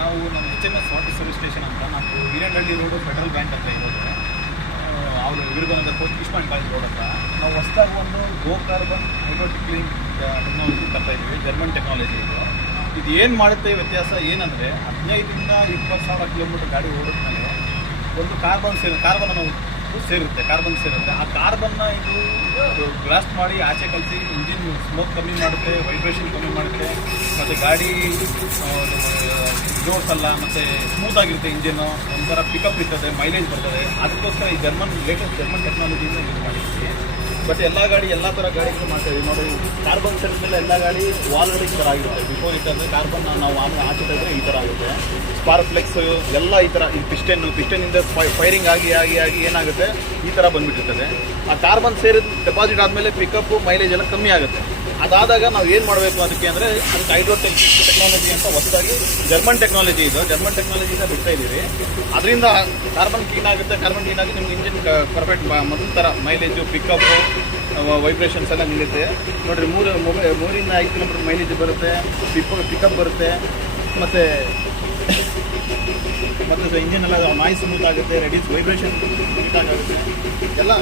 ನಾವು ನಮ್ಮ HMS water service station ಅಂತ ನಾವು ಹಿರೇನಹಳ್ಳಿ ರೋಡು ಫೆಡರಲ್ ಬ್ಯಾಂಕ್ ಅಂತ ಇರೋದು ಅವರು ವಿರುಗನಗರ ಇಸ್ಮಾನ್ ಕಾಲೇಜ್ ರೋಡ್ ಅಂತ ನಾವು ಹೊಸದಾಗಿ ಒಂದು ಗೋ ಕಾರ್ಬನ್ ಹೈಡ್ರೋಟಿಕ್ಲಿಂಗ್ ಟೆಕ್ನಾಲಜಿ ತರ್ತಾ ಇದ್ದೀವಿ, ಜರ್ಮನ್ ಟೆಕ್ನಾಲಜಿ ಇದು ಏನು ಮಾಡುತ್ತೆ ವ್ಯತ್ಯಾಸ ಏನಂದರೆ 15ರಿಂದ 20,000 ಕಿಲೋಮೀಟರ್ ಗಾಡಿ ಓಡಿದ್ಮೇಲೆ ಒಂದು ಕಾರ್ಬನ್ ಸೇರುತ್ತೆ ಆ ಕಾರ್ಬನ್ನ ಇದು ಬ್ಲಾಸ್ಟ್ ಮಾಡಿ ಆಚೆ ಕಲಿಸಿ ಇಂಜಿನ್ ಸ್ಮೋಕ್ ಕಮ್ಮಿ ಮಾಡುತ್ತೆ, ವೈಬ್ರೇಷನ್ ಕಮ್ಮಿ ಮಾಡುತ್ತೆ, ಮತ್ತು ಗಾಡಿ ಜೋರ್ಸಲ್ಲ, ಮತ್ತು ಸ್ಮೂತಾಗಿರುತ್ತೆ ಇಂಜಿನ್ನು, ಒಂಥರ ಪಿಕಪ್ ಇರ್ತದೆ, ಮೈಲೇಜ್ ಬರ್ತದೆ. ಅದಕ್ಕೋಸ್ಕರ ಈ ಲೇಟೆಸ್ಟ್ ಜರ್ಮನ್ ಟೆಕ್ನಾಲಜಿಯಿಂದ ಯೂಸ್ ಮಾಡಿದ್ದೀವಿ. ಬಟ್ ಎಲ್ಲ ಗಾಡಿ ಎಲ್ಲ ಥರ ಗಾಡಿಗಳು ಮಾಡ್ತಾಯಿದ್ದೀವಿ ನೋಡಿ. ಕಾರ್ಬನ್ ಸೆಟ್ ಮೇಲೆ ಎಲ್ಲ ಗಾಡಿ ವಾಲ್ಗಡೆ ಈ ಥರ ಆಗಿರುತ್ತೆ. ಬಿಫೋರ್ ಇಟ್ಟಂದರೆ ಕಾರ್ಬನ್ ನಾವು ಆಚೆ ತೆಗೆದ್ರೆ ಈ ಥರ ಆಗುತ್ತೆ. ಸ್ಪಾರ್ಕ್ ಫ್ಲೆಕ್ಸ್ ಎಲ್ಲ ಈ ಥರ ಈ ಪಿಸ್ಟನ್ನಿಂದ ಫೈರಿಂಗ್ ಆಗಿ ಏನಾಗುತ್ತೆ ಈ ಥರ ಬಂದುಬಿಟ್ಟಿರ್ತದೆ. ಆ ಕಾರ್ಬನ್ ಡೆಪಾಸಿಟ್ ಆದಮೇಲೆ ಪಿಕಪ್ಪು ಮೈಲೇಜ್ ಎಲ್ಲ ಕಮ್ಮಿ ಆಗುತ್ತೆ. ಅದಾದಾಗ ನಾವು ಏನು ಮಾಡಬೇಕು ಅದಕ್ಕೆ ಅಂದರೆ ಅದಕ್ಕೆ ಟೆಕ್ನಾಲಜಿ ಅಂತ ಹೊಸದಾಗಿ ಜರ್ಮನ್ ಟೆಕ್ನಾಲಜಿಯಿಂದ ಬಿಡ್ತಾ ಇದ್ದೀವಿ. ಅದರಿಂದ ಕಾರ್ಬನ್ ಕ್ಲೀನ್ ಆಗುತ್ತೆ. ನಿಮ್ಗೆ ಇಂಜಿನ್ ಪರ್ಫೆಕ್ಟ್ ಮೊದಲ ಥರ ಮೈಲೇಜು, ಪಿಕಪ್ಪು, ವೈಬ್ರೇಷನ್ಸ್ ಎಲ್ಲ ನಿಲ್ಲುತ್ತೆ ನೋಡಿರಿ. 3ರಿಂದ 5 ಕಿಲೋಮೀಟರ್ ಮೈಲೇಜ್ ಬರುತ್ತೆ, ಪಿಕಪ್ ಬರುತ್ತೆ, ಮತ್ತು ಇಂಜಿನ್ ಎಲ್ಲ ನಾಯ್ಸ್ ಸ್ಮೂತ್ ಆಗುತ್ತೆ, ರೆಡ್ಯೂಸ್ ವೈಬ್ರೇಷನ್ ನೀಟಾಗುತ್ತೆ ಎಲ್ಲ.